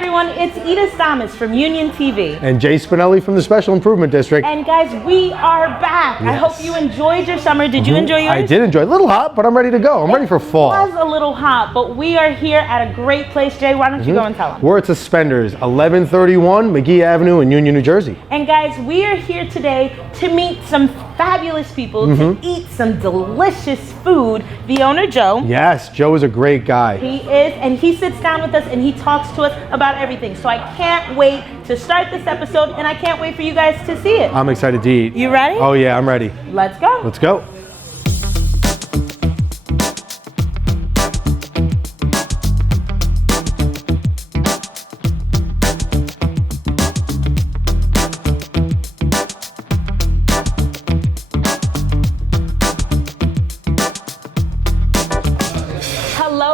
everyone, it's Ida Stamas from Union TV. And Jay Spinelli from the Special Improvement District. And guys, we are back. Yes. I hope you enjoyed your summer. Did you enjoy yours? I did enjoy it. A little hot, but I'm ready to go. I'm ready for fall. It was a little hot, but we are here at a great place. Jay, why don't you go and tell them? We're at Suspenders, 1131 McGee Avenue in Union, New Jersey. And guys, we are here today to meet some fabulous people, to eat some delicious food. The owner, Joe. Yes, Joe is a great guy. He is, and he sits down with us and he talks to us about everything. So I can't wait to start this episode, and I can't wait for you guys to see it. I'm excited to eat. You ready? Oh yeah, I'm ready. Let's go. Let's go.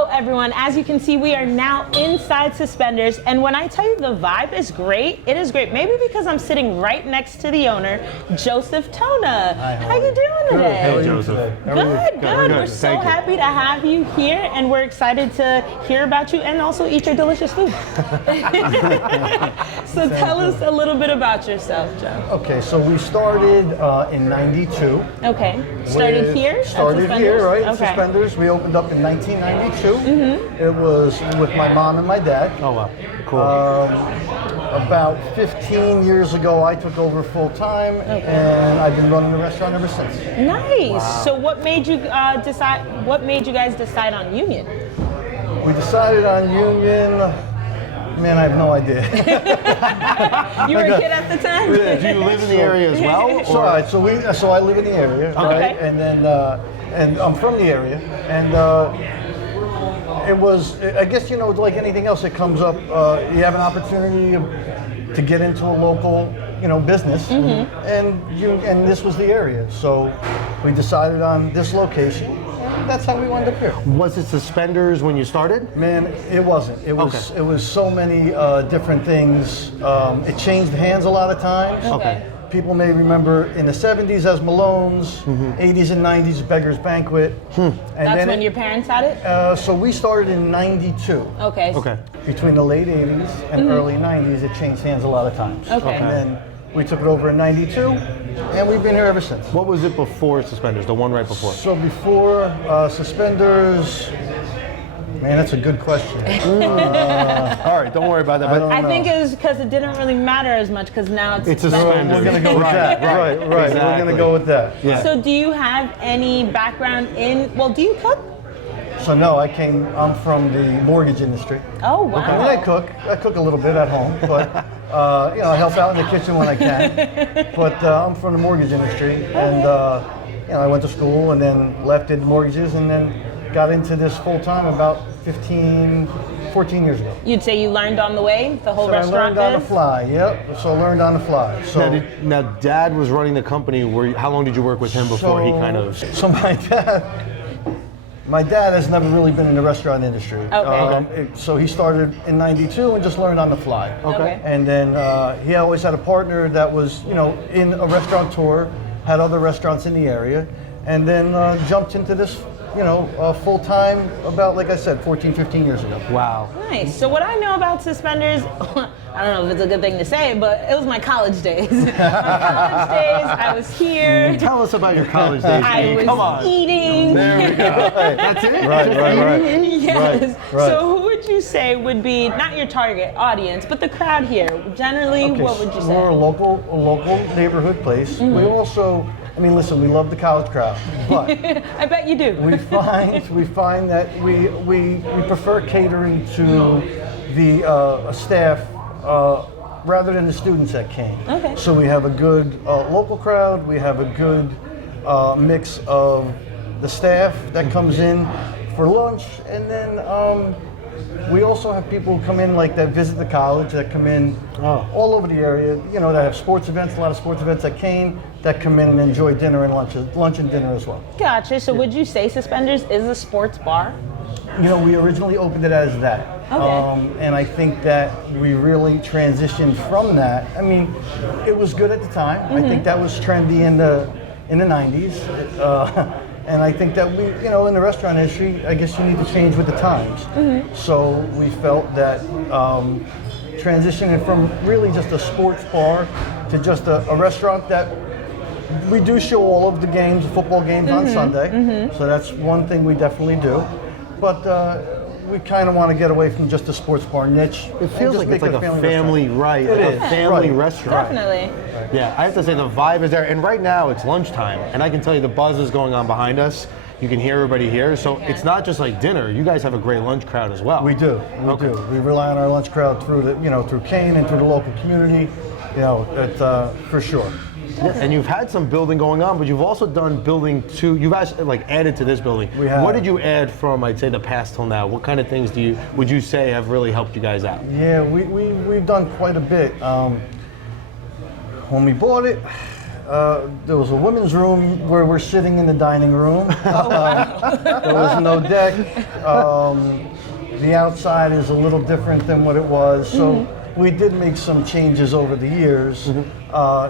Everyone, as you can see, we are now inside Suspenders, and when I tell you the vibe is great, it is great. Maybe because I'm sitting right next to the owner, Joseph Tona. How you doing today? Hey, Joseph. Good. We're so happy to have you here, and we're excited to hear about you and also eat your delicious food. So tell us a little bit about yourself, Joe. Okay, so we started in '92. Okay, started here? Started here, right? Okay. Suspenders. We opened up in 1992. It was with my mom and my dad. Oh wow, cool. About 15 years ago, I took over full time, and I've been running the restaurant ever since. Nice. Wow. So what made you decide? What made you guys decide on Union? We decided on Union. Man, I have no idea. You were a kid at the time? Do you live in the area as well? So I live in the area, right? And then and I'm from the area, and it was, I guess, you know, like anything else that comes up, you have an opportunity to get into a local, you know, business, and this was the area. So we decided on this location, and that's how we wound up here. Was it Suspenders when you started? Man, it wasn't. It was it was so many different things. It changed hands a lot of times. Okay. People may remember in the 70s as Malone's, 80s and 90s Beggar's Banquet. And that's when your parents had it? So we started in 92. Okay. Between the late 80s and early 90s, it changed hands a lot of times. Okay. And then we took it over in 92, and we've been here ever since. What was it before Suspenders, the one right before? So before Suspenders, man, that's a good question. All right, don't worry about that. I think it was because it didn't really matter as much because now it's Suspenders. We're going to go with that. Right. Exactly. We're going to go with that. Yeah. So do you have any background in, well, do you cook? So no, I'm from the mortgage industry. Oh, wow. I mean, I cook a little bit at home, but you know, I help out in the kitchen when I can. But I'm from the mortgage industry, and you know, I went to school and then left, did mortgages, and then got into this full time about 14 years ago. You'd say you learned on the way, the whole restaurant I learned on the fly, yep. So I learned on the fly. So now Dad was running the company. How long did you work with him before he kind of... So my dad has never really been in the restaurant industry. Okay. So he started in '92 and just learned on the fly. Okay. And then he always had a partner that was, you know, in a restaurateur, had other restaurants in the area, and then jumped into this, you know, full time about, like I said, 14, 15 years ago. Wow. Nice. So what I know about Suspenders, I don't know if it's a good thing to say, but it was my college days. My college days, I was here. Tell us about your college days. Come on. Eating. There we go. That's it. Right. Yes. Right. So who would you say would be not your target audience, but the crowd here? Generally, what would you say? We're a local neighborhood place. We also, I mean, listen, we love the college crowd, but I bet you do. we find that we prefer catering to the staff rather than the students that came. Okay. So we have a good local crowd. We have a good mix of the staff that comes in for lunch, and then we also have people come in like that visit the college, that come in all over the area, you know, that have sports events, a lot of sports events that come in and enjoy dinner and lunch and dinner as well. Gotcha. So would you say Suspenders is a sports bar? You know, we originally opened it as that. Okay. And I think that we really transitioned from that. I mean, it was good at the time. I think that was trendy in the 90s. And I think that we, you know, in the restaurant industry, I guess you need to change with the times. So we felt that transitioning from really just a sports bar to just a restaurant that we do show all of the games, football games on Sunday. So that's one thing we definitely do. But we kind of want to get away from just a sports bar niche. It feels like it's like a family, right? It a is. family Right. restaurant. Definitely. Yeah, I have to say the vibe is there. And right now it's lunchtime, and I can tell you the buzz is going on behind us. You can hear everybody here. So it's not just like dinner. You guys have a great lunch crowd as well. We do. We do. We rely on our lunch crowd through the, you know, through Kane and through the local community. You know, for sure. Yeah, and you've had some building going on, but you've also done building too. You've actually like added to this building. We have. What did you add from, I'd say, the past till now? What kind of things would you say have really helped you guys out? Yeah, we've done quite a bit. When we bought it, there was a women's room where we're sitting in the dining room. There was no deck. The outside is a little different than what it was. So we did make some changes over the years.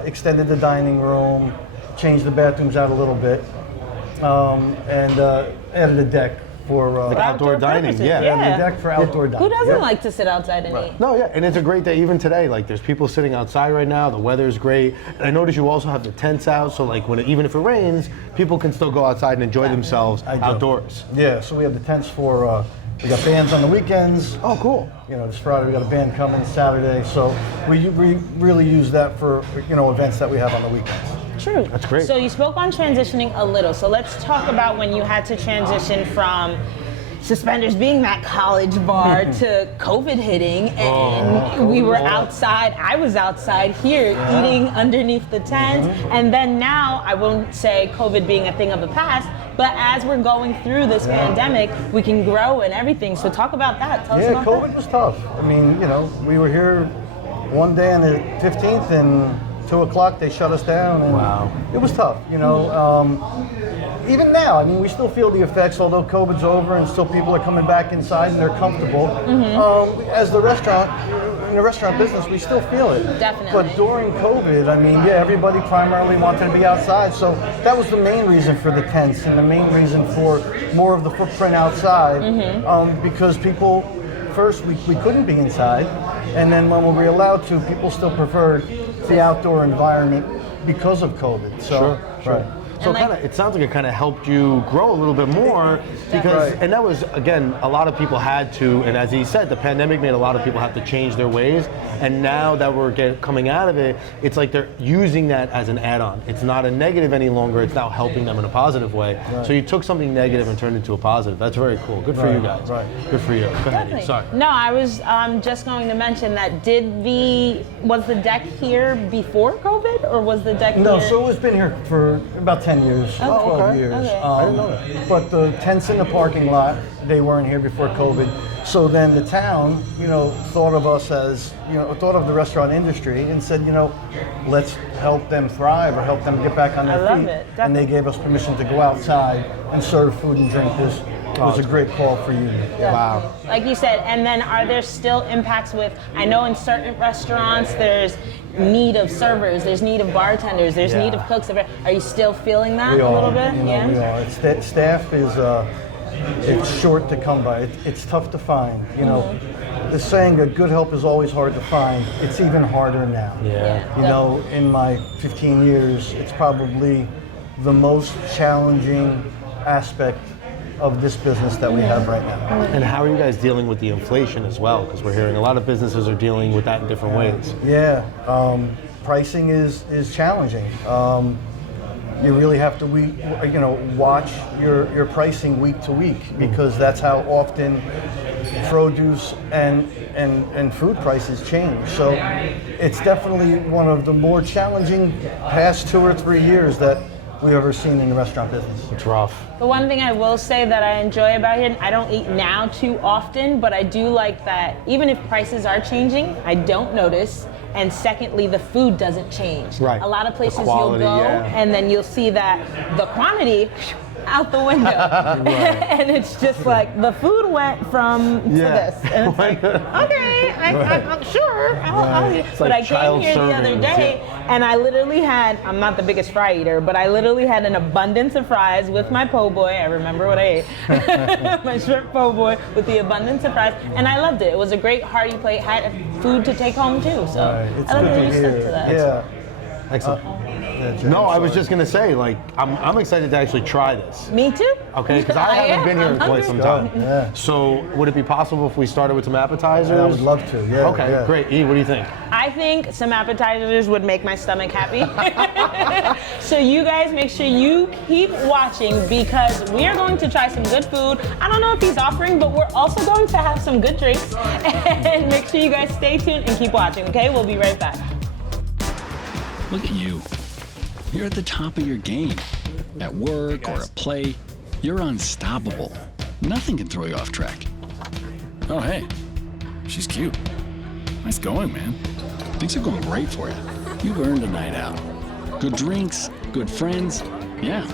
Extended the dining room, changed the bathrooms out a little bit, and added a deck for Like outdoor dining, purposes, yeah. added a deck for outdoor dining. Who doesn't Yep. like to sit outside and eat? No, yeah, and it's a great day. Even today, like there's people sitting outside right now. The weather's great. And I notice you also have the tents out, so like even if it rains, people can still go outside and enjoy themselves I do. outdoors. Yeah, so we have the tents for. We got bands on the weekends. Oh, cool. You know, this Friday we got a band coming, Saturday. So we really use that for, you know, events that we have on the weekends. True. That's great. So you spoke on transitioning a little. So let's talk about when you had to transition from Suspenders being that college bar to COVID hitting, and we were outside. I was outside here eating underneath the tent, and then now I won't say COVID being a thing of the past, but as we're going through this pandemic, we can grow and everything. So talk about that. Tell us about COVID that. was tough. I mean, you know, we were here one day on the 15th, and 2 o'clock they shut us down, and Wow. it was tough. You know, even now, I mean, we still feel the effects, although COVID's over and still people are coming back inside and they're comfortable. As the restaurant, in the restaurant business, we still feel it. Definitely. But during COVID, I mean, yeah, everybody primarily wanted to be outside, so that was the main reason for the tents and the main reason for more of the footprint outside, because people, first, we couldn't be inside, and then when we were allowed to, people still preferred the outdoor environment because of COVID. So, Sure. Right. So And it sounds like it kind of helped you grow a little bit more because, Right. and that was, again, a lot of people had to, and as he said, the pandemic made a lot of people have to change their ways. And now that we're coming out of it, it's like they're using that as an add-on. It's not a negative any longer. It's now helping them in a positive way. So you took something negative and turned it into a positive. That's very cool. Good for you guys. Right. Good for you. Go ahead. Definitely. Sorry. No, I was just going to mention that was the deck here before COVID, or was the deck No, here? so it's been here for about 10 years, 12 okay. years. Okay. I didn't know that. But the tents in the parking lot, they weren't here before COVID. So then the town, you know, thought of us as, you know, thought of the restaurant industry and said, you know, let's help them thrive or help them get back on their I love feet. it. And they gave us permission to go outside and serve food and drink. This was a great call for you. Wow. Like you said, and then are there still impacts with, I know in certain restaurants there's need of servers, there's need of bartenders, there's need of cooks. Are you still feeling that We a are, little bit? you know, we are. Staff is it's short to come by. It's tough to find. You know, the saying that good help is always hard to find. It's even harder now. Yeah. You know, in my 15 years, it's probably the most challenging aspect of this business that we have right now. And how are you guys dealing with the inflation as well? Because we're hearing a lot of businesses are dealing with that in different ways. Yeah, pricing is challenging. You really have to watch your pricing week to week, because that's how often produce and food prices change. So it's definitely one of the more challenging past 2 or 3 years that we've ever seen in the restaurant business. It's rough. The one thing I will say that I enjoy about here, I don't eat now too often, but I do like that even if prices are changing, I don't notice. And secondly, the food doesn't change. Right. A lot of places quality, you'll go yeah. and then you'll see that the quantity out the window. And it's just like the food went from to this. And it's like, okay, I'm sure. I'll eat. But I came here the other day and I literally had, I'm not the biggest fry eater, but I literally had an abundance of fries with my po' boy. I remember what I ate. My shrimp po' boy with the abundance of fries. And I loved it. It was a great hearty plate. Had food to take home too. So It's I love good that to you hear. stuck to that. Yeah. Excellent. Yeah, No, I was just gonna say, like, I'm excited to actually try this. Me too. Okay, because I haven't been here in quite some time. Yeah. So would it be possible if we started with some appetizers? I would love to. Yeah. Okay, yeah. great. E, what do you think? I think some appetizers would make my stomach happy. So you guys make sure you keep watching because we are going to try some good food. I don't know if he's offering, but we're also going to have some good drinks. And make sure you guys stay tuned and keep watching, okay? We'll be right back. Look at you. You're at the top of your game. At work or at play, you're unstoppable. Nothing can throw you off track. Oh, hey. She's cute. Nice going, man. Things are going great for you. You've earned a night out. Good drinks, good friends. Yeah,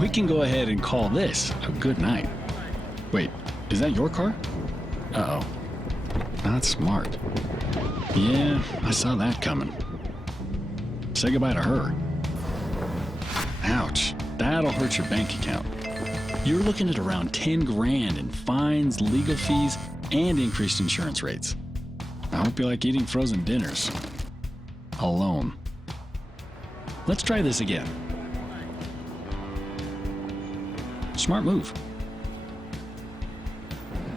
we can go ahead and call this a good night. Wait, is that your car? Uh-oh. Not smart. Yeah, I saw that coming. Say goodbye to her. Ouch, that'll hurt your bank account. You're looking at around 10 grand in fines, legal fees, and increased insurance rates. I hope you like eating frozen dinners. Alone. Let's try this again. Smart move.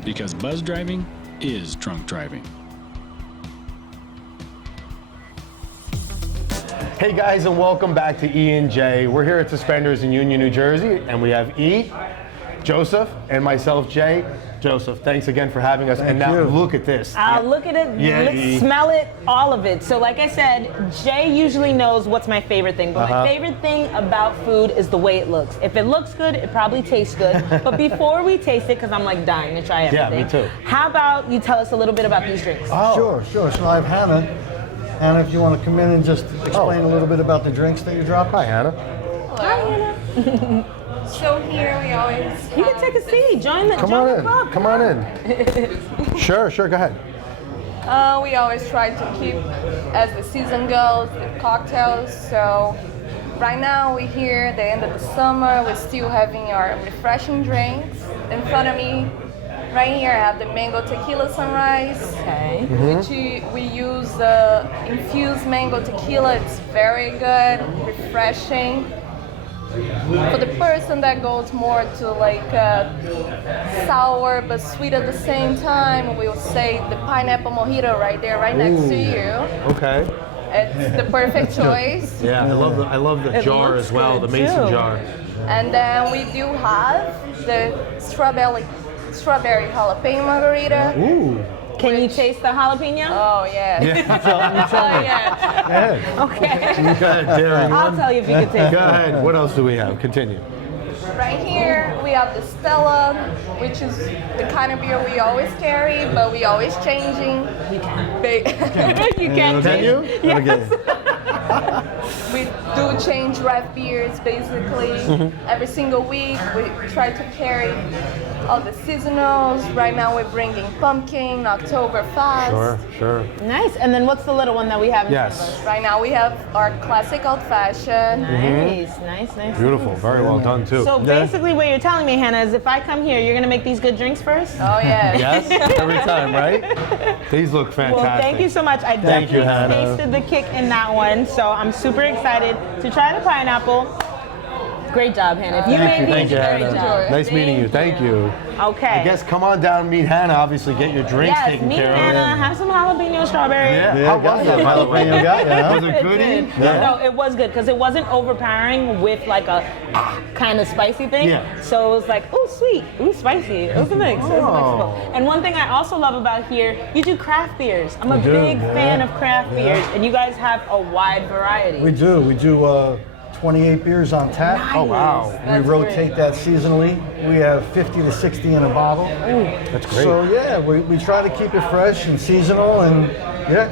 Because buzz driving is drunk driving. Hey guys, and welcome back to E and J. We're here at Suspenders in Union, New Jersey, and we have E, Joseph, and myself, Jay. Joseph, thanks again for having us. And now look at this. Look at it, Yeah, smell it, all of it. So like I said, Jay usually knows what's my favorite thing, but my favorite thing about food is the way it looks. If it looks good, it probably tastes good. But before we taste it, because I'm like dying to try everything. Yeah, me too. How about you tell us a little bit about these drinks? Sure. So I have Hannah. Hannah, if you want to come in and just explain a little bit about the drinks that you drop. Hi, Hannah. Hello. So here we always You can take a seat. Join the Come join on the in. club. Come on in. Sure, go ahead. we always try to keep, as the season goes, the cocktails. So right now we're here at the end of the summer. We're still having our refreshing drinks. In front of me, right here, I have the mango tequila sunrise. Okay. Which we use infused mango tequila. It's very good, refreshing. For the person that goes more to like sour but sweet at the same time, we'll say the pineapple mojito right there, right next to you. Okay. It's the perfect choice. Yeah, I love the jar looks as well, the good, mason too. jar. And then we do have the strawberry jalapeno margarita. Ooh. Can you taste the jalapeno? Oh yeah. Yeah, tell Oh me. yeah. Okay. Go ahead, Darren. I'll tell you if you can taste Go it. ahead. What else do we have? Continue. Right here we have the Stella, which is the kind of beer we always carry, but we always changing. You can. You can Can taste you? Yes. We do change draft beers basically every single week. We try to carry all the seasonals. Right now we're bringing pumpkin, Oktoberfest. Sure. Nice. And then what's the little one that we have in front of Yes. us? Right now we have our classic old fashioned. Nice. Beautiful. Very well done too. So basically what you're telling me, Hannah, is if I come here, you're going to make these good drinks first? Oh yeah. Yes, every time, right? These look fantastic. Well, thank you so much. I Thank you, definitely Hannah. tasted the kick in that one, so I'm super excited to try the pineapple. Great job, Hannah. If you made Thank these, you, great Hannah. job. Nice meeting you. Thank you. Okay. I guess come on down and meet Hannah. Obviously, get your drinks Yes, taken meet care Hannah. Have some jalapeno strawberry. of. Yeah, How was it, by the way? jalapeno guy, yeah. Was it goody? No, it was good because it wasn't overpowering with like a kind of spicy thing. Yeah. So it was like, ooh, sweet, ooh, spicy. It was a mix. It was a Oh. mix. And one thing I also love about here, you do craft beers. I'm a do, big yeah. fan of craft beers, and you guys have a wide variety. We do 28 beers on tap. Oh, wow. We That's rotate that seasonally. We have 50 to 60 in a bottle. That's great. So yeah, we try to keep it fresh and seasonal, and yeah.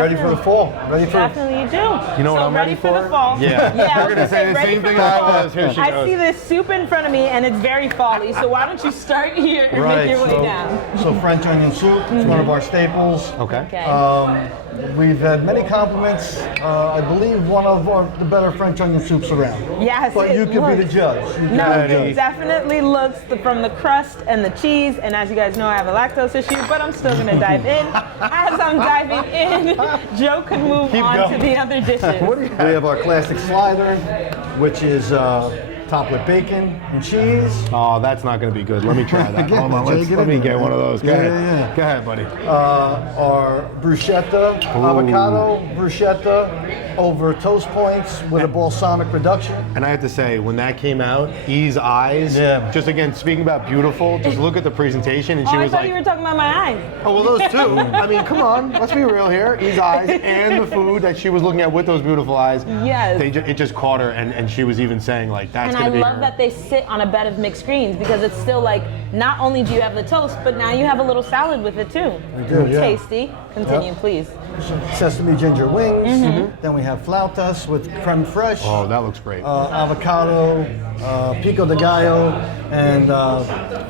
Ready for the fall. Ready for Definitely you do. You know what I'm ready for? The fall. Yeah. Yeah, I You're was gonna say the ready same for thing the I fall. was. Here she I goes. see this soup in front of me and it's very fall-y, so why don't you start here and make your way down? So French onion soup, it's one of our staples. Okay. We've had many compliments. I believe one of the better French onion soups around. Yes, But you could be the judge. No, it definitely looks from the crust and the cheese, and as you guys know, I have a lactose issue, but I'm still gonna dive in. As I'm diving in, Joe can move on to the other dishes. We have our classic slider, which is topped with bacon and cheese. Oh, that's not going to be good. Let me try that. Hold on, let me get one of those. Go ahead. Go ahead, buddy. Our bruschetta, avocado bruschetta over toast points with a balsamic reduction. And I have to say, when that came out, E's eyes, just again, speaking about beautiful, just look at the presentation and she was I thought like, you were talking about my eyes. oh, well, those two. I mean, come on, let's be real here. E's eyes and the food that she was looking at with those beautiful eyes. Yes. It just caught her, and she was even saying, like, that's And going to be I love that they sit on a bed of mixed greens because it's still like, not only do you have the toast, but now you have a little salad with it too. We do, yeah. Tasty. Continue, please. Sesame ginger wings. Then we have flautas with creme fraiche. Oh, that looks great. Avocado, pico de gallo, and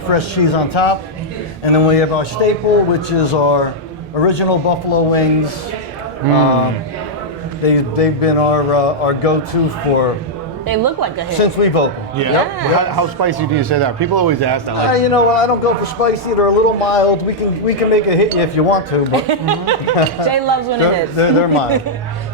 fresh cheese on top. And then we have our staple, which is our original buffalo wings. They've been our go-to for They look like a hit. since we've opened. Yeah. How spicy do you say that? People always ask that. Like, You know what? I don't go for spicy. They're a little mild. We can make it hit you if you want to, but Jay loves when it hits. they're mild.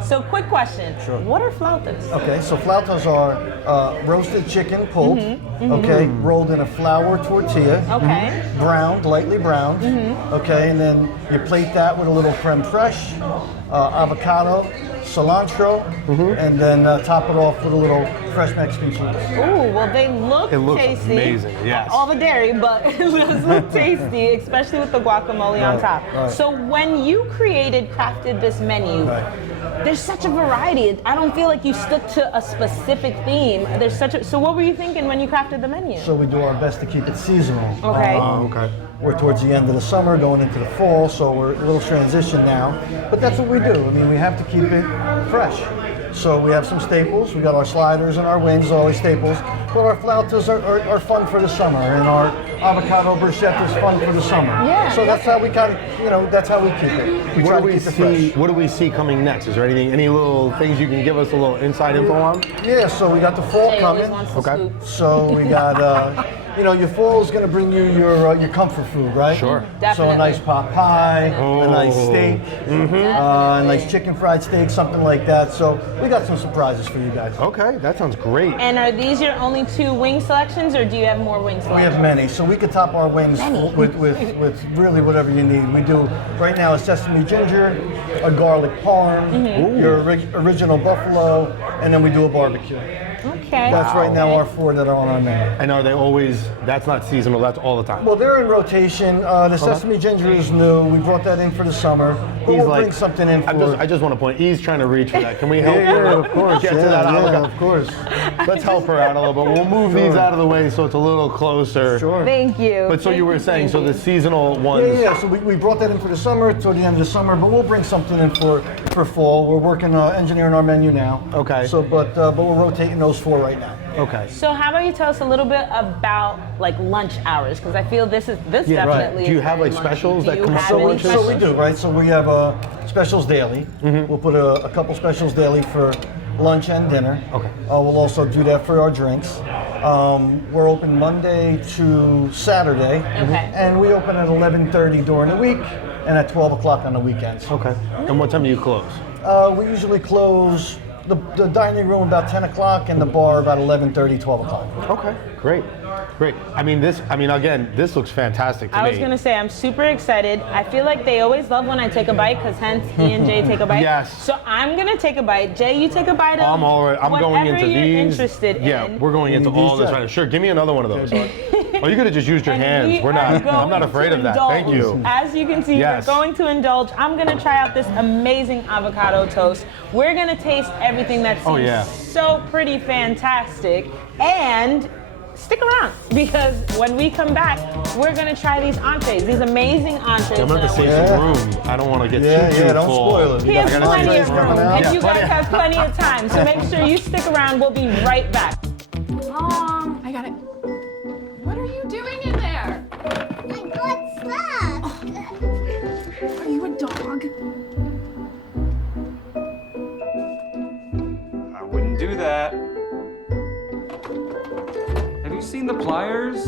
So quick question. Sure. What are flautas? Okay, so flautas are roasted chicken pulled, okay, rolled in a flour tortilla, Okay. browned, lightly browned, okay, and then you plate that with a little creme fraiche, avocado, cilantro, and then top it off with a little fresh Mexican cheese. Ooh, well they look It looks tasty. amazing, yes. All the dairy, but it does look tasty, especially with the guacamole on top. right. So when you crafted this menu, there's such a variety. I don't feel like you stuck to a specific theme. So what were you thinking when you crafted the menu? So we do our best to keep it seasonal. Okay. okay. We're towards the end of the summer, going into the fall, so we're a little transition now. But that's what we do. I mean, we have to keep it fresh. So we have some staples. We got our sliders and our wings, always staples. But our flautas are fun for the summer, and our avocado bruschetta is fun for the summer. Yeah. So that's how we kind of, that's how we keep it. We try to keep it fresh. What do we see coming next? Is there any little things you can give us a little inside info on? Yeah. So we got the fall Jay always coming. wants the Okay. scoop. So we got, your fall is going to bring you your comfort food, right? Sure. So Definitely. a nice pot pie, a nice steak, a nice chicken fried steak, something like that. So we got some surprises for you guys. Okay, that sounds great. And are these your only 2 wing selections, or do you have more wing selections? We have many, so we could top our wings with really whatever you need. We do right now a sesame ginger, a garlic parm, your original buffalo, and then we do a barbecue. Okay. That's right now our 4 that are on our menu. And are they always, that's not seasonal, that's all the time? Well, they're in rotation. The sesame ginger is new. We brought that in for the summer. But we'll bring something in for... I just want to point, E's trying to reach for that. Can we help her? Yeah, of course. Get to that avocado? of course. Let's help her out a little bit. We'll move these out of the way so it's a little closer. Sure. Thank you. But so you were saying, so the seasonal ones. Yeah. So we brought that in for the summer, toward the end of the summer, but we'll bring something in for fall. We're working engineering our menu now. Okay. So, but we're rotating those 4 right now. Okay. So how about you tell us a little bit about like lunch hours? Because I feel this definitely. Do you is have very like lunch. specials Do that you come up have for any lunches? specials? So we do, right? So we have specials daily. We'll put a couple specials daily for lunch and dinner. Okay. We'll also do that for our drinks. We're open Monday to Saturday. Okay. And we open at 11:30 during the week and at 12 o'clock on the weekends. Okay. And what time do you close? We usually close the dining room about 10 o'clock and the bar about 11:30, 12 o'clock. Okay. Great. Again, this looks fantastic to me. I was gonna say I'm super excited. I feel like they always love when I take a bite, because hence E and Jay take a bite. Yes. So I'm gonna take a bite. Jay, you take a bite of I'm going whatever into you're these. interested Yeah, in. we're going into need all these, this Jack? right now. Sure, give me another one of those. Oh, you could have just used your And hands. we We're are not. I'm not going afraid to of that. indulge. Thank you. As you can see, Yes. we're going to indulge. I'm gonna try out this amazing avocado toast. We're gonna taste everything that seems Oh, yeah. so pretty fantastic. And stick around because when we come back, we're gonna try these entrees, these amazing entrees. I'm gonna have to save some room. I don't want to get too don't full. spoil it. He has gotta plenty see of what's room, coming out. and you guys have plenty of time, so make sure you stick around. We'll be right back. Mom, I got it. What are you doing in there? I got stuff. Are you a dog? I wouldn't do that. Have you seen the pliers?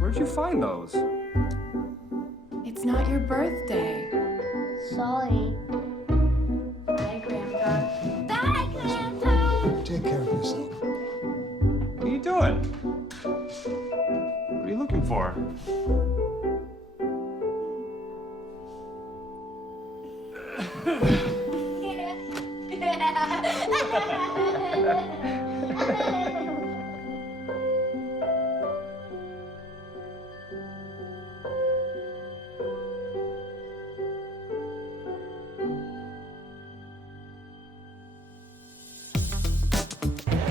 Where'd you find those? It's not your birthday. Sorry. Bye, Grandpa. Bye, Grandpa. Take care of yourself. What are you doing? What are you looking for?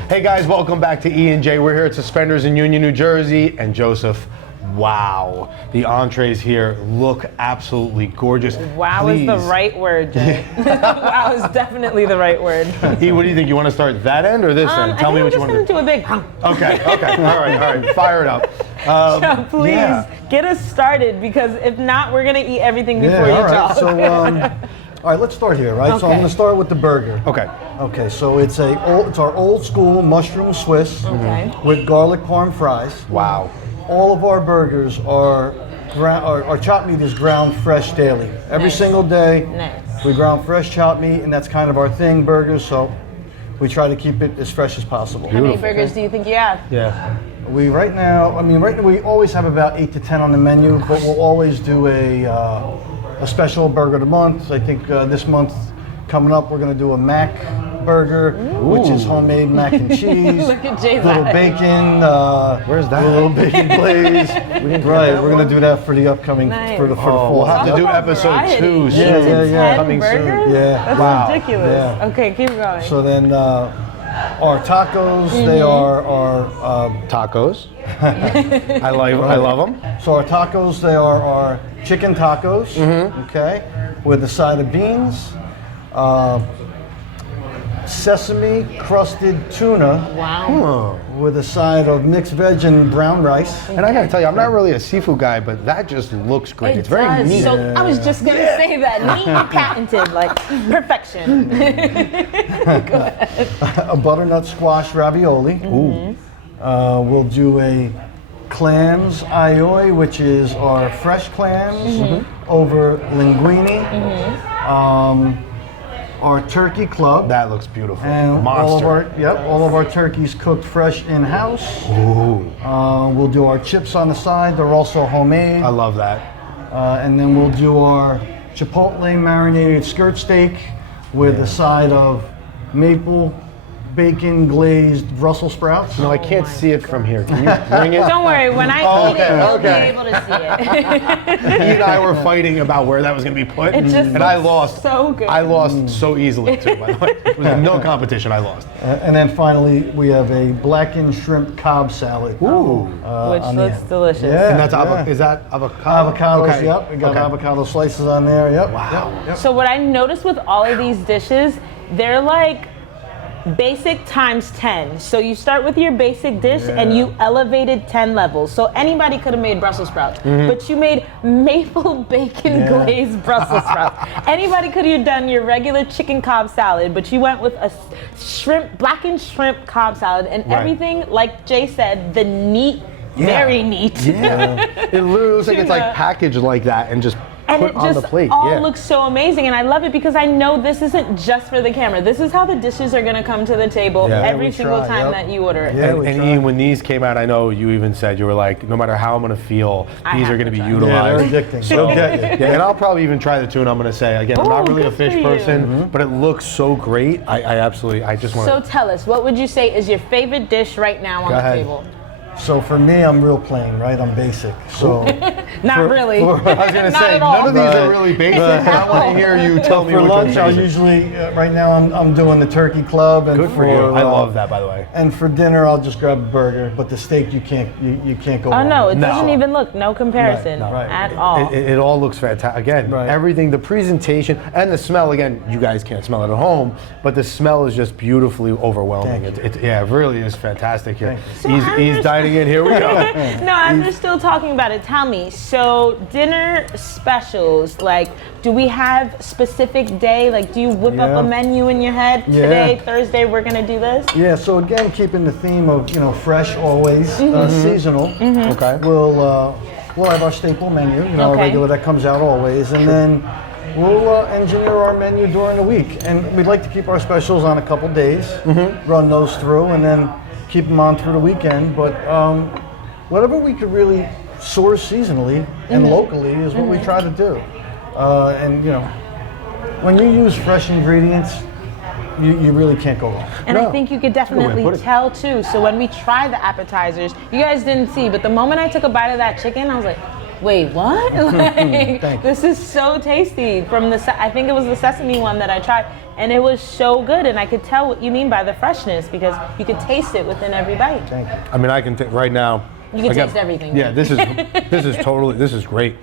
Hey guys, welcome back to E&J. We're here at Suspenders in Union, New Jersey, and Joseph, wow, the entrees here look absolutely gorgeous. Wow is the right word, Jay. Wow is definitely the right word. E, what do you think? You want to start that end or this end? Tell me what you want to do. I'm just gonna do a big Okay, all right, fire it up. So please get us started because if not, we're gonna eat everything before you talk. So, all right, let's start here, right? So I'm Okay. going to start with the burger. Okay. Okay, so it's our old school mushroom Swiss Okay. with garlic parm fries. Wow. All of our burgers are our chopped meat is ground fresh daily. Every Nice. single day, Nice. we ground fresh chopped meat, and that's kind of our thing, burgers. So we try to keep it as fresh as possible. How many burgers do you think you have? Yeah. Right now we always have about 8 to 10 on the menu, but we'll always do a special burger of the month. I think this month coming up, we're going to do a Mac burger, which is homemade mac and cheese. Look at Jay's little eyes. bacon. Where's that? A little bacon glaze. Right, we're going to do that for the upcoming Nice. for the fall. We'll have to do episode Variety. 2 soon. Yeah. Coming burgers? soon. Yeah. That's Wow. ridiculous. Yeah. Okay, keep going. So then our tacos, they are our Tacos. I love them. So our tacos, they are our chicken tacos, okay, with a side of beans, sesame crusted tuna Wow. with a side of mixed veg and brown rice. And I gotta tell you, I'm not really a seafood guy, but that just looks great. It's very does. neat. So I was just gonna say that neat, patented, like perfection. A butternut squash ravioli. Ooh. We'll do a clams aioli, which is our fresh clams over linguine. Our turkey club. That looks beautiful. And Monster. all of our turkeys cooked fresh in-house. Ooh. We'll do our chips on the side. They're also homemade. I love that. And then we'll do our chipotle marinated skirt steak with a side of maple bacon glazed Brussels sprouts. No, I can't see it from here. Can you bring it? Don't worry, when I eat it, you'll be able to see it. He and I were fighting about where that was going to be put, It just and I looks lost. so good. I lost so easily too. By the way, it was no competition. I lost. And then finally, we have a blackened shrimp Cobb salad. Ooh. Which on the looks end. delicious. Yeah. And that's yeah. is that avocado? Avocados, Okay. yep. We got Okay. avocado slices on there, yep. Wow. Yep. So what I noticed with all of these dishes, they're like basic times 10. So you start with your basic dish and you elevated 10 levels. So anybody could have made Brussels sprouts, but you made maple bacon glazed Brussels sprouts. Anybody could have done your regular chicken Cobb salad, but you went with a blackened shrimp Cobb salad and everything, like Jay said, the neat, very neat. Yeah. It literally looks like it's like packaged like that and just And put it on the just plate. all Yeah. looks so amazing, and I love it because I know this isn't just for the camera. This is how the dishes are gonna come to the table every we single try, time yep. that you order it. Yeah. we And try. Ian, when these came out, I know you even said you were like, no matter how I'm gonna feel, I these have are gonna to be try. Yeah, utilized. they're addicting. So, They'll get you. yeah, and I'll probably even try the tuna. I'm gonna say again, I'm not Oh, really a good fish for you. person, but it looks so great. I absolutely, I just want So to. tell us, what would you say is your favorite dish right now on Go the ahead. table? So for me, I'm real plain, right? I'm basic. So Not really. I was gonna Not say at all. none of these are really basic. I want to hear you tell me for which lunch, one's I'll basic. usually right now I'm doing the turkey club, and Good for you. I love that, by the way. And for dinner, I'll just grab a burger. But the steak, you can't go Oh wrong. no, it No. doesn't even look, no comparison Right. at all. It all looks fantastic. Again, Right. everything, the presentation and the smell. Again, you guys can't smell it at home, but the smell is just beautifully overwhelming. Thank you. Yeah, it really is fantastic here. So He's dining in. Here we go. No, as we're still talking about it, tell me, so dinner specials, like, do we have specific day? Like, do you whip up Yeah. a menu in your head? Yeah. Today, Thursday, we're gonna do this? Yeah. So again, keeping the theme of fresh always, seasonal. Okay. We'll have our staple menu, our Okay. regular that comes out always, and then we'll engineer our menu during the week. And we'd like to keep our specials on a couple days, run those through, and then keep them on through the weekend. But whatever we could really source seasonally and locally is what we try to do. And when you use fresh ingredients, you really can't go wrong. And I think you could Good way to definitely put it. tell too. So when we try the appetizers, you guys didn't see, but the moment I took a bite of that chicken, I was like, wait, what? Like, this is so tasty. I think it was the sesame one that I tried, and it was so good. And I could tell what you mean by the freshness because you could taste it within every bite. Thank you. I mean, I can right now. You can I got- taste everything. Yeah, this is great.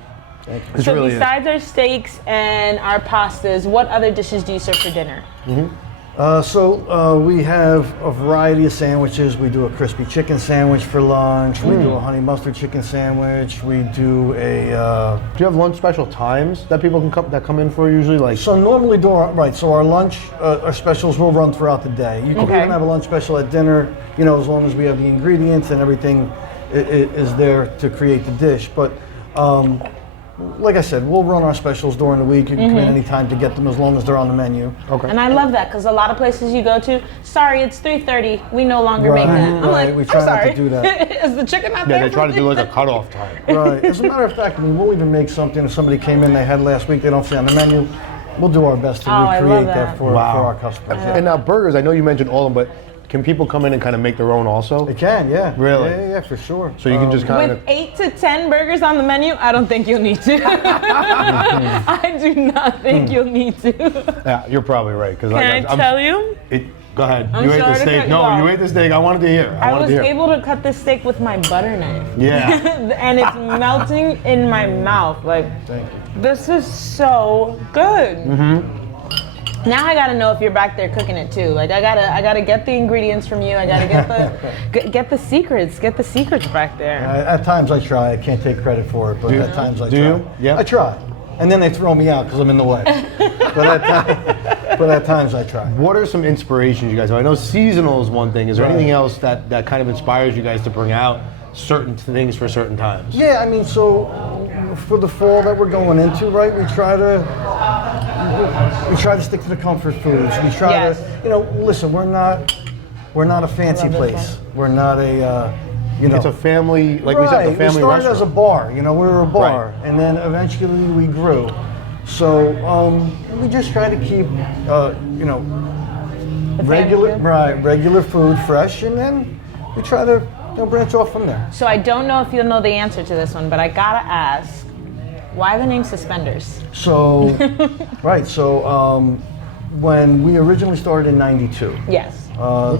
This So really besides our steaks and our pastas, what other dishes do you serve for dinner? We have a variety of sandwiches. We do a crispy chicken sandwich for lunch. We do a honey mustard chicken sandwich. We do a. Do you have lunch special times that people can come in for usually? Like So normally so our lunch, our specials will run throughout the day. You can Okay. even have a lunch special at dinner, as long as we have the ingredients and everything is there to create the dish. But like I said, we'll run our specials during the week. You can come in any time to get them as long as they're on the menu. okay. And I love that because a lot of places you go to, sorry, it's 3:30. We no longer make that. I'm Right, like, we try I'm not to sorry. do that. Is the chicken not Yeah, there? they try to do like a cutoff time. Right. As a matter of fact, we'll even make something if somebody came in they had last week they don't see on the menu. We'll do our best to I love recreate that. that for our customers. Yeah. And now burgers, I know you mentioned all of them, but can people come in and kind of make their own also? They can, yeah. Really? Yeah, for sure. So you can just kind With of. 8 to 10 burgers on the menu, I don't think you'll need to. I do not think you'll need to. Yeah, you're probably right. Because Can I tell you? Go ahead. I'm You ate sorry the to steak. cut you No, off. you ate the steak. I wanted to hear. I wanted was to hear. able to cut this steak with my butter knife. Yeah. And it's melting in my mouth. Like, Thank you. this is so good. Now I gotta know if you're back there cooking it too. Like I gotta get the ingredients from you. I gotta get the secrets. Get the secrets back there. At times I try. I can't take credit for it, but at times I Do try. you? Yeah. I try. And then they throw me out because I'm in the way. but at times I try. What are some inspirations you guys have? I know seasonal is one thing. Is there anything else that kind of inspires you guys to bring out certain things for certain times? Yeah, so for the fall that we're going into, right, we try to stick to the comfort foods. We try Yes. to, listen, we're not a fancy place. We're not a, It's a family, like we said, Right, the family we started restaurant. as a bar, we were a bar, Right. and then eventually we grew. So we just try to keep, regular food fresh, and then we try to branch off from there. So I don't know if you'll know the answer to this one, but I gotta ask, why the name Suspenders? So, when we originally started in '92, Yes.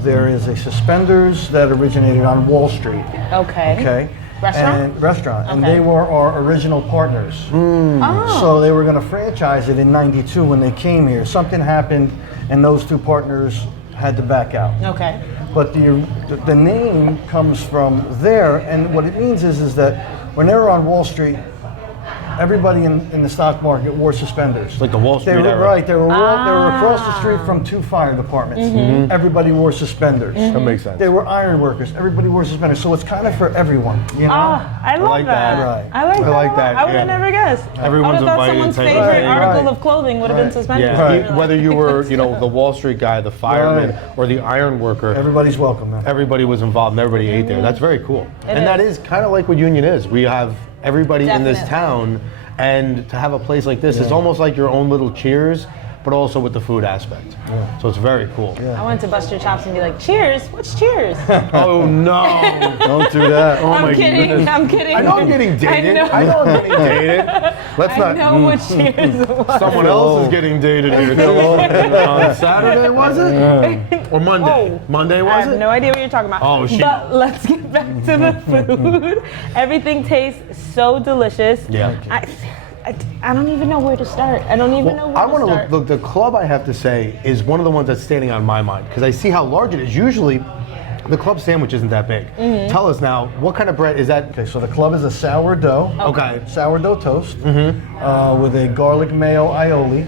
there is a Suspenders that originated on Wall Street. Okay. Okay. Restaurant? And Okay. they were our original partners. Oh. So they were going to franchise it in '92 when they came here. Something happened, and those two partners had to back out. Okay. But the name comes from there, and what it means is that when they were on Wall Street, everybody in the stock market wore suspenders. Like the Wall Street They were era. right. They were across the street from two fire departments. Everybody wore suspenders. That makes sense. They were iron workers. Everybody wore suspenders. So it's kind of for everyone. Oh, I love like that. that. Right. I like I that. like that, I would yeah. have never guessed. Everyone's I would have thought invited someone's to take favorite Right, article right. of clothing would have been Right. suspenders. Yeah, Right. whether you were, the Wall Street guy, the fireman, Right. or the iron worker, Everybody's welcome, man. everybody was involved and everybody ate there. That's very cool. It And that is. is kind of like what Union is. We have everybody in this Definitely. town, and to have a place like this, it's almost like your own little Cheers, but also with the food aspect. So it's very cool. I want to bust your chops and be like, cheers. What's cheers? Oh no! Don't do that. Oh my I'm kidding. goodness. I'm kidding. I know I'm getting dated. I know I'm getting dated. Let's I not. know what cheers was. Someone else is getting dated here. On Saturday was it? Or Monday? Oh. Monday I was have it? no idea what you're talking about. Oh, shit. But let's get back to the food. Everything tastes so delicious. Yeah. I don't even know where to start. I don't even know where I to want to start. look. The club, I have to say, is one of the ones that's standing on my mind because I see how large it is. Usually, the club sandwich isn't that big. Tell us now, what kind of bread is that? Okay, so the club is a sourdough. Okay. Sourdough toast with a garlic mayo aioli,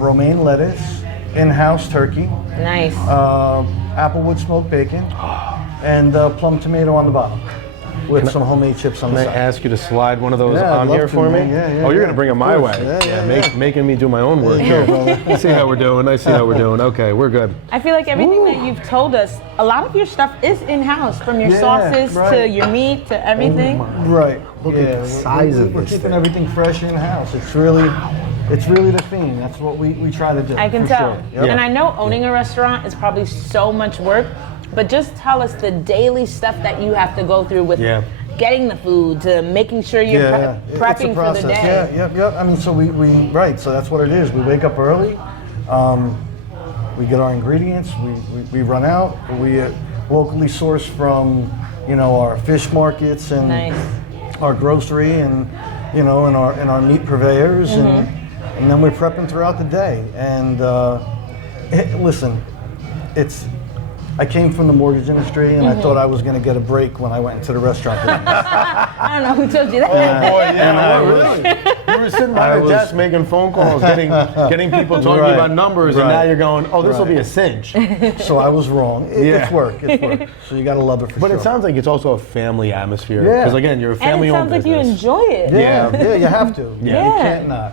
romaine lettuce, in-house turkey, Nice. applewood smoked bacon, and plum tomato on the bottom with some homemade chips on Can the I side. ask you to slide one of those Yeah, I'd on love here to, for me? man. Yeah, Oh, you're yeah. gonna bring them my Of way. course. Yeah. Making me do my own work There you here. go, brother. I see how we're doing. I see how we're doing. Okay, we're good. I feel like everything that you've told us, a lot of your stuff is in-house, from your Yeah, sauces to right. your meat to everything. Right. Look at the size of we're this keeping thing. everything fresh in-house. It's really the theme. That's what we try to do. I can for tell. Sure. Yep. And I know owning a restaurant is probably so much work, but just tell us the daily stuff that you have to go through with getting the food to making sure you're It's a prepping for the process. day. Yeah. I mean, so we right. So that's what it is. We wake up early. We get our ingredients. We run out. We locally source from our fish markets and Nice. our grocery and and our meat purveyors and then we're prepping throughout the day. And listen, I came from the mortgage industry, and I thought I was going to get a break when I went into the restaurant business. I don't know who told you that. Really? You were sitting behind the desk making phone calls, getting people talking Right. about numbers, and Right. now you're going, oh, this will be Right. a cinch. So I was wrong. It's work. So you got to love it for But sure. it sounds like it's also a family atmosphere. Yeah. Because again, you're a And it family-owned sounds like you business. enjoy it. Yeah, you have to. Yeah. You can't not.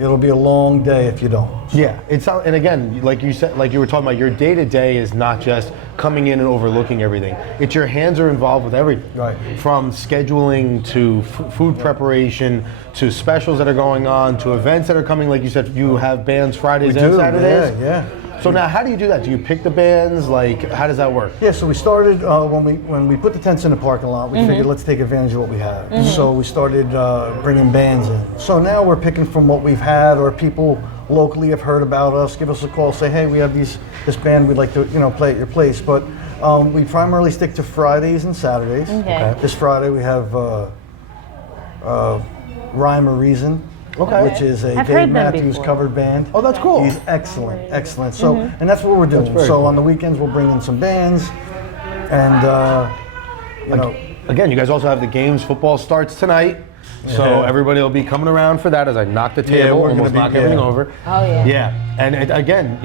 It'll be a long day if you don't. Yeah, and again, like you said, like you were talking about, your day-to-day is not just coming in and overlooking everything. It's your hands are involved with everything. Right. From scheduling to food preparation to specials that are going on to events that are coming. Like you said, you have bands Fridays and Saturdays. Yeah. So now, how do you do that? Do you pick the bands? Like, how does that work? Yeah, so we started when we put the tents in the parking lot. We figured let's take advantage of what we have. So we started bringing bands in. So now we're picking from what we've had, or people locally have heard about us. Give us a call, say, hey, we have this band we'd like to play at your place. But we primarily stick to Fridays and Saturdays. Okay. This Friday we have Rhyme or Reason. Okay. Which is a I've Dave heard them Matthews before. covered band. Oh, that's cool. He's excellent. So, and that's what we're doing. very So cool. on the weekends we'll bring in some bands, and Again, you guys also have the games. Football starts tonight. So Yeah. everybody will be coming around for that as I knock the table, we're gonna almost be- knock everything over. Oh, yeah. Yeah, and again,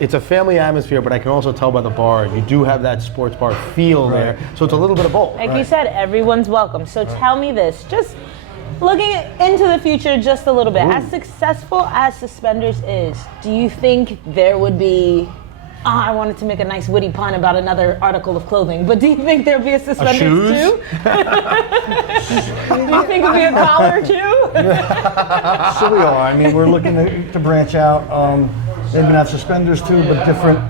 it's a family atmosphere, but I can also tell by the bar, you do have that sports bar feel there. So it's a little bit of both. Like you said, everyone's welcome. So tell me this, just looking into the future just a little bit, as successful as Suspenders is, do you think there would be, I wanted to make a nice witty pun about another article of clothing, but do you think there'll be a Suspenders shoes? too? Do you think it'll be a collar too? so we are. I mean, we're looking to branch out. Maybe not Suspenders too, but different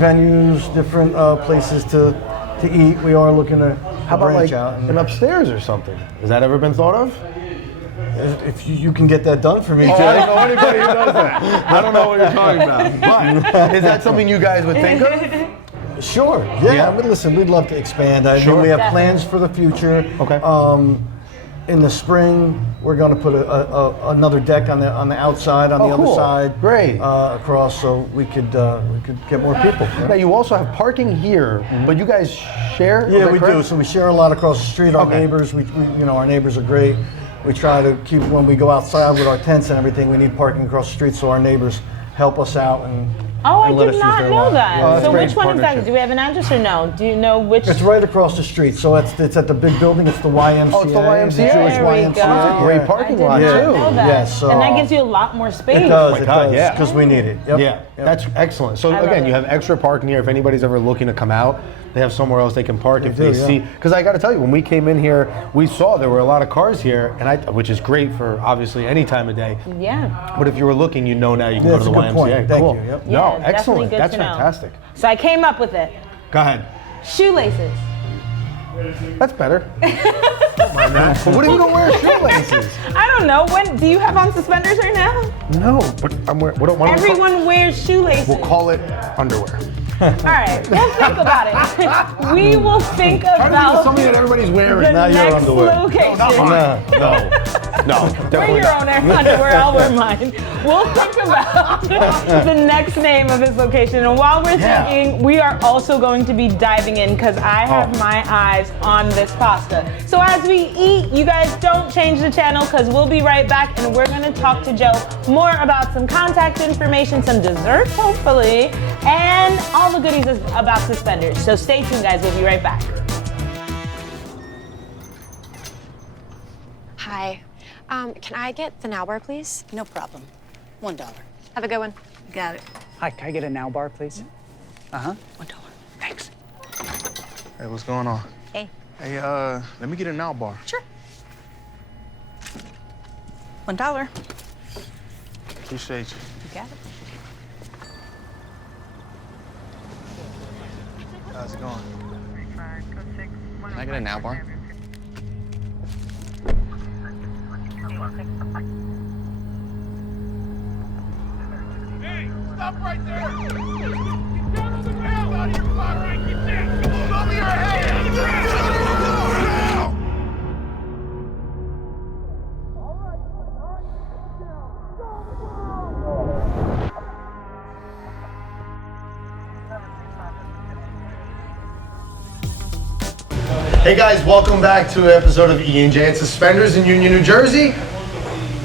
venues, different places to eat. We are looking to How about branch like out. And an upstairs or something? Has that ever been thought of? if you can get that done for me, Oh, Jay. I don't know anybody who does that. I don't know what you're talking about. But is that something you guys would think of? Sure. Yeah. Yeah. I mean, listen, we'd love to expand. I Sure. mean, we have Definitely. plans for the future. Okay. In the spring, we're going to put another deck on the outside, on the cool. other side, Great. across, so we could get more people. Now you also have parking here, but you guys share? Is Yeah, that we correct? do. So we share a lot across the street. Our Okay. neighbors, we our neighbors are great. We try to keep, when we go outside with our tents and everything, we need parking across the street, so our neighbors help us out and. Oh, I and let did us use not their know lot. that. Yeah, that's So great which one exactly? partnership. Do we have an address or no? Do you know which? It's right across the street, so it's at the big building. It's the YMCA. Oh, it's the YMCA. Jewish There we YMCA. go. That's a great Yeah. parking I did lot, not too. know that. Yes, and that gives you a lot more space. It does. my It God, does. yeah. Because we need it. Yep. Yeah, Yep. that's excellent. So love again, it. you have extra parking here if anybody's ever looking to come out. they have somewhere else they can park if do, they yeah. see. Because I got to tell you, when we came in here, we saw there were a lot of cars here, which is great for obviously any time of day. Yeah. But if you were looking, you know now you can Yeah, go to the that's a good YMCA. point. Thank Cool. you, yep. No, Yeah, definitely excellent. good That's to know. fantastic. So I came up with it. Go ahead. Shoelaces. That's better. Don't mind that. But what are you gonna wear shoelaces? I don't know. When do you have on suspenders right now? No, but I'm wearing. What do we Everyone wears shoelaces. We'll call it underwear. All right, we'll think about it. We will think about something that everybody's wearing. the Not your next underwear. location. No, Wear definitely your not. own underwear, I'll wear mine. We'll think about the next name of his location. And while we're thinking, we are also going to be diving in because I have my eyes on this pasta. So as we eat, you guys don't change the channel because we'll be right back and we're going to talk to Joe more about some contact information, some desserts hopefully, and all the goodies about suspenders. So stay tuned, guys. We'll be right back. Hi. Can I get the now bar, please? No problem. $1. Have a good one. Got it. Hi, can I get a now bar, please? $1. Thanks. Hey, what's going on? Hey. Hey, let me get a now bar. Sure. $1. Appreciate you. You got it. How's it going? Can I get a now bar? Hey, stop right there! Get down on the ground out of your car right there! Show me your head! Now! Hey guys, welcome back to an episode of E&J and Suspenders in Union, New Jersey.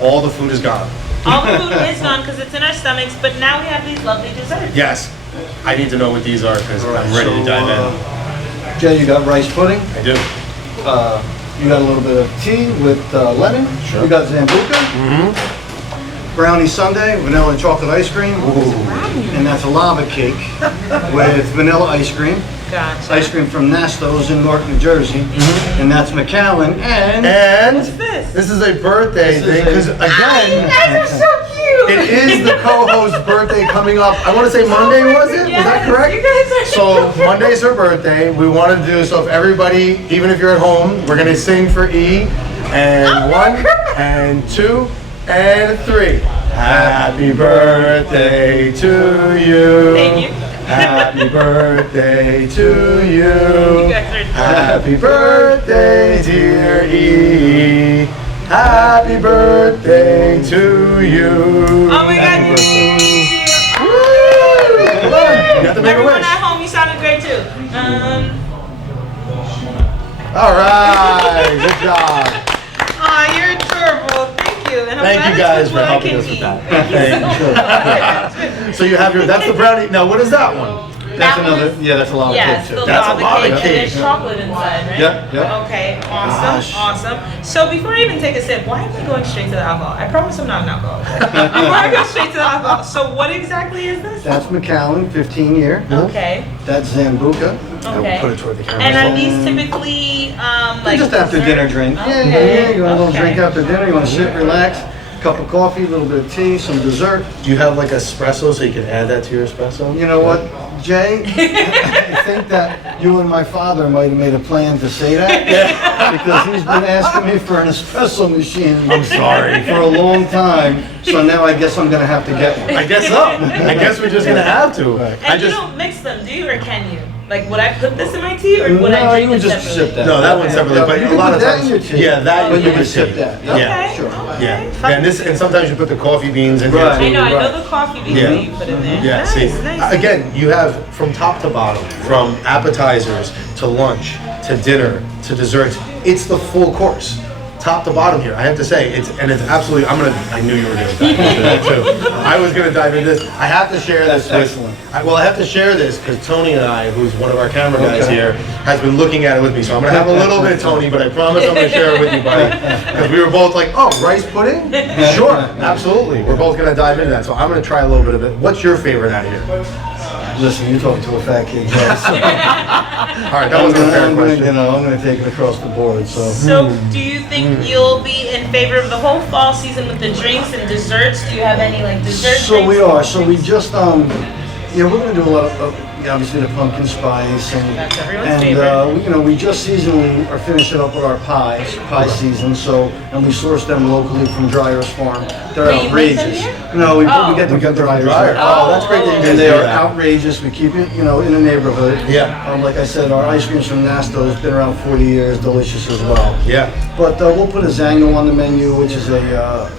All the food is gone. All the food is gone because it's in our stomachs, but now we have these lovely desserts. Yes, I need to know what these are because I'm ready to dive in. Jay, you got rice pudding. I do. You got a little bit of tea with lemon. Sure. You got Zambuca. Mm-hmm. Brownie sundae, vanilla and chocolate ice cream. And that's a lava cake with vanilla ice cream. Gotcha. Ice cream from Nasto's in Newark, New Jersey. And that's McAllen. And What's this? This is a birthday thing because You again, guys are so cute. it is the co-host's birthday coming up. I want to say Monday, was it? Yes, Was that correct? you guys are So Monday's her birthday. We want to do, so if everybody, even if you're at home, we're going to sing for E. And 1, and 2, and 3. Happy birthday to you. Thank you. Happy birthday to you. You guys are Happy birthday, dear E. Happy birthday to you. Oh my Happy God. birthday. Woo! Come on. You have to make a Everyone wish. at home, you sounded great too. All right. Good job. Aw, you're adorable. Thank you. And I'm Thank glad you it's guys with for what I helping can us with eat. that. Thank you so much. So you have your, that's the brownie. Now what is that one? that's That another, was- yeah, that's a lava Yes, cake the too. That's a lava lava cake, and cake. there's chocolate inside, right? Yep, yep. Okay, awesome, awesome. So before I even take a sip, why am I going straight to the alcohol? I promise I'm not an alcoholic. Before I go straight to the alcohol, so what exactly is this? That's McAllen, 15 year. Okay, That's Zambuca. okay. Put it toward the camera. And are these typically like Just after dessert? dinner drink. Okay, Yeah. You want a little okay. drink after dinner? You want to sit, relax? Cup of coffee, a little bit of tea, some dessert. Do you have like espresso so you can add that to your espresso? You know what, Jay? I think that you and my father might have made a plan to say that. Because he's been asking me for an espresso machine. I'm sorry. For a long time. So now I guess I'm going to have to get one. I guess so. I guess we're just gonna have to. And you don't mix them, do you, or can you? Like, would I put this in my tea, or would I No, drink you would it just separately? sip that. No, that one's separately, but You a can lot put of that times, in your tea. yeah, that But you you can can sip sip. that. Yeah, Okay, Sure. okay. yeah. And this, and sometimes you put the coffee beans in here Right. too. I know, I know Right. the coffee beans Yeah. that you put in there. Yeah, Nice, see, nice. again, you have from top to bottom, from appetizers to lunch to dinner to desserts. It's the full course, top to bottom here. I have to say, it's absolutely. I knew you were going to dive into that too. I was going to dive into this. I have to share this. That's with, excellent. I have to share this because Tony and I, who's one of our camera guys here, has been looking at it with me. So I'm going to have a little bit, Tony, but I promise I'm going to share it with you, buddy. Because we were both like, oh, rice pudding? Sure, absolutely. We're both going to dive into that. So I'm going to try a little bit of it. What's your favorite out of here? Listen, you're talking to a fat kid, Jay. So All right, that was a fair question. I'm going to take it across the board. So, do you think you'll be in favor of the whole fall season with the drinks and desserts? Do you have any like dessert So drinks? we are. So we just we're going to do a lot of obviously the pumpkin spice and That's everyone's favorite. we just seasonally are finishing up with our pie season. So and we source them locally from Dryer's Farm. They're Wait, you make them outrageous. here? No, we get them from Dryer's. Oh, that's great that you guys And they do are that. outrageous. We keep it, in the neighborhood. Yeah. Like I said, our ice creams from Nasto's been around 40 years, delicious as well. Yeah. But we'll put a Zango on the menu, which is a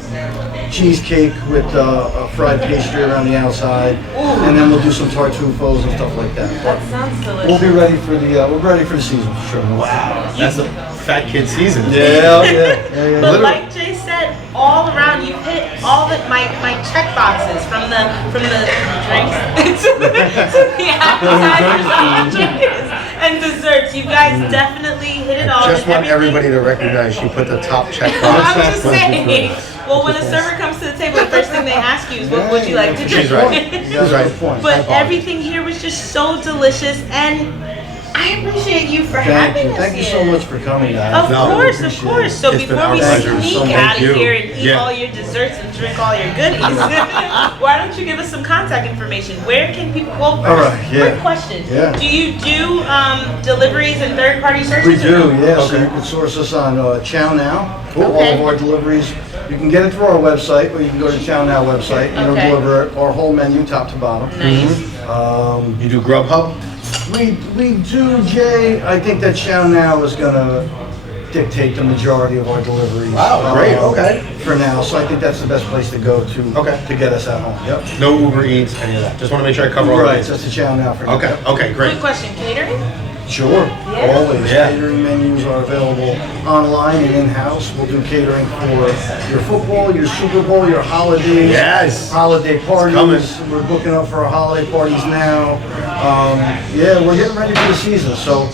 cheesecake with a fried pastry around the outside, and then we'll do some tartuffos and stuff like that. That sounds delicious. We'll be ready for the season for sure. Wow, that's a fat kid season. Yeah. But like Jay said, all around you hit all my check boxes from the drinks to the appetizers and desserts. You guys definitely hit it all. Just and want everybody to recognize she put the top check box. I'm just saying. Well, when a server comes to the table, the first thing they ask you is, what would you like to drink? She's right. She's right. But everything here was just so delicious, and I appreciate you for having us Thank you here. so much for coming, guys. Of course. So It's been before our we pleasure. sneak out of Thank you. here and eat Yeah. all your desserts and drink all your goodies, why don't you give us some contact information? Where can people? Well, first, All right, yeah. quick question. Yeah. Do you do deliveries and third-party sources? We do, or no? yeah. So you can source us on Chow Now. Cool. All of our deliveries. You can get it through our website, or you can go to Chow Now website and Okay. we'll deliver our whole menu top to bottom. Nice. You do Grubhub? We do, Jay. I think that Chow Now is going to dictate the majority of our deliveries. Wow, great, okay. For now, so I think that's the best place to go to get us at home. Yep. No Uber Eats, any of that. Just want to make sure I cover all the Right, bases. just a Chow Now for now. Okay, great. Quick question. Catering? Sure, Yeah. always. Yeah. Catering menus are available online and in-house. We'll do catering for your football, your Super Bowl, your holidays. Yes. Holiday parties. coming. We're booking up for our holiday parties now. We're getting ready for the season, so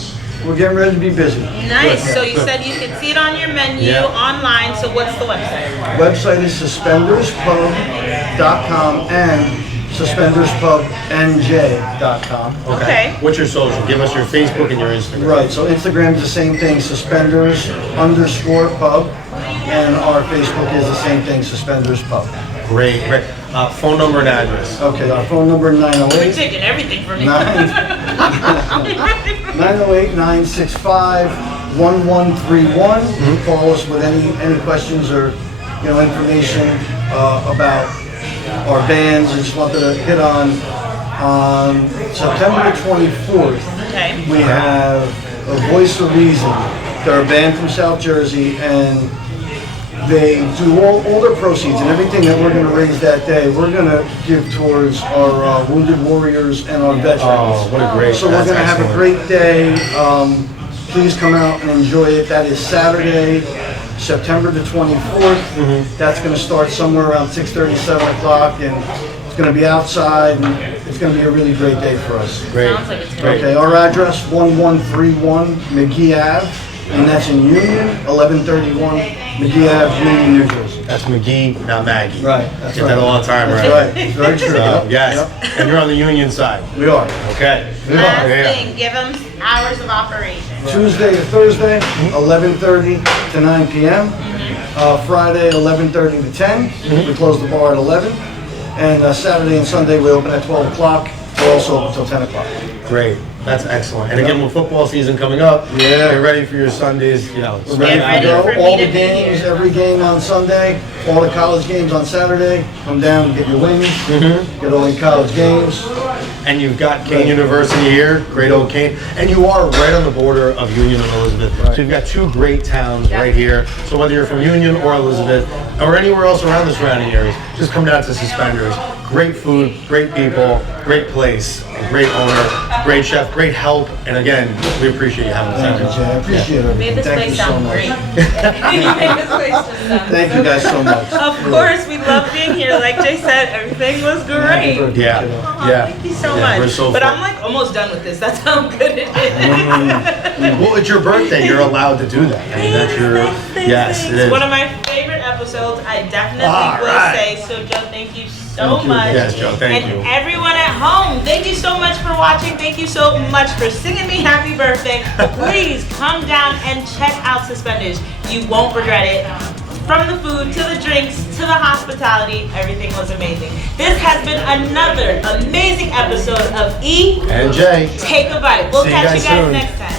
we're getting ready to be busy. Nice. So you said you can see it on your menu online. So what's the website? Website is suspenderspub.com and suspenderspubnj.com. Okay. What's your social? Give us your Facebook and your Instagram. Right, so Instagram is the same thing, suspenders_pub, and our Facebook is the same thing, Suspenders Pub. Great. Phone number and address. Okay, our phone number You're 908 taking everything from me. 908-965-1131. Call us with any questions or information about our bands. I just wanted to hit on September 24th. Okay. We have a Voice of Reason. They're a band from South Jersey, and they do all their proceeds and everything that we're going to raise that day. We're going to give towards our wounded warriors and our veterans. Oh, what a great! So we're going to have a great day. Please come out and enjoy it. That is Saturday, September the 24th. That's going to start somewhere around 6:30, 7 o'clock, and it's going to be outside, and it's going to be a really great day for us. Great. Sounds like it's great. Okay, our address, 1131 McGee Ave, and that's in Union, 1131 McGee Ave, Union, New Jersey. That's McGee, not Maggie. Right, that's Get right. that all the time, right? That's right, very true. Yes. Yep. And you're on the Union side. We are. Okay. Last Yeah. thing, give them hours of operation. Tuesday to Thursday, 11:30 to 9 p.m. Friday, 11:30 to 10. We close the bar at 11. And Saturday and Sunday, we open at 12 o'clock. We're also open until 10 o'clock. Great. That's excellent. And again, with football season coming up, get ready for your Sundays. We're ready to go. All the games, every game on Sunday, all the college games on Saturday. Come down and get your wings, get all your college games. And you've got Kane University here, great old Kane. And you are right on the border of Union and Elizabeth. So you've got two great towns right here. So whether you're from Union or Elizabeth, or anywhere else around the surrounding areas, just come down to Suspenders. Great food, great people, great place, great owner, great chef, great help. And again, we appreciate you having us Thank you, out. Jay. I appreciate it. Made this Thank place you so sound much. great. You made this place just sound Thank you guys so much. Of course, we love being here. Like Jay said, everything was great. Yeah, yeah. Thank you so Yeah, much. we're so But fun. I'm like almost done with this. That's how good it is. Well, it's your birthday. You're allowed to do that. I mean, that's your. Yes, it is. One of my favorite episodes. episodes, I definitely will say. So, Joe, thank you so much. Yes, Joe, thank you. And everyone at home, thank you so much for watching. Thank you so much for singing me happy birthday. Please come down and check out Suspenders. You won't regret it. From the food, to the drinks, to the hospitality, everything was amazing. This has been another amazing episode of E and J. Take a Bite. We'll catch you guys next time.